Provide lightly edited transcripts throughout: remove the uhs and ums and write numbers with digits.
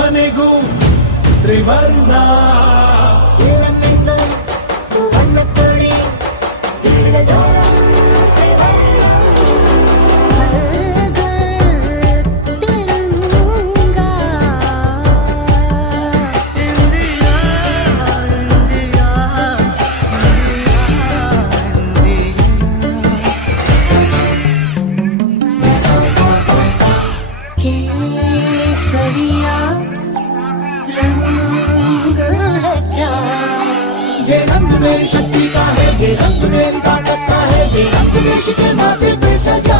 ಮನೆಗೂ ತ್ರಿವರ್ಣ ये रंग मेरी शक्ति का है, ये रंग मेरी ताकत का है, ये रंग देश के माथे पे सजा।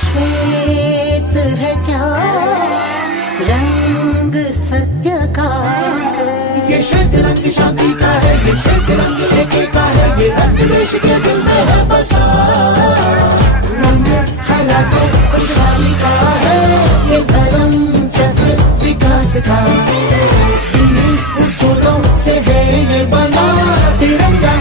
श्वेत है क्या रंग सत्य का, ये श्वेत रंग शांति का है, ये श्वेत रंग एके का है, ये रंग देश के दिल में है बसा। रंग हरा तो खुशहाली का है, ये धर्म चक्र विकास का, इन्हीं उसूलों से है ये बना तिरंगा।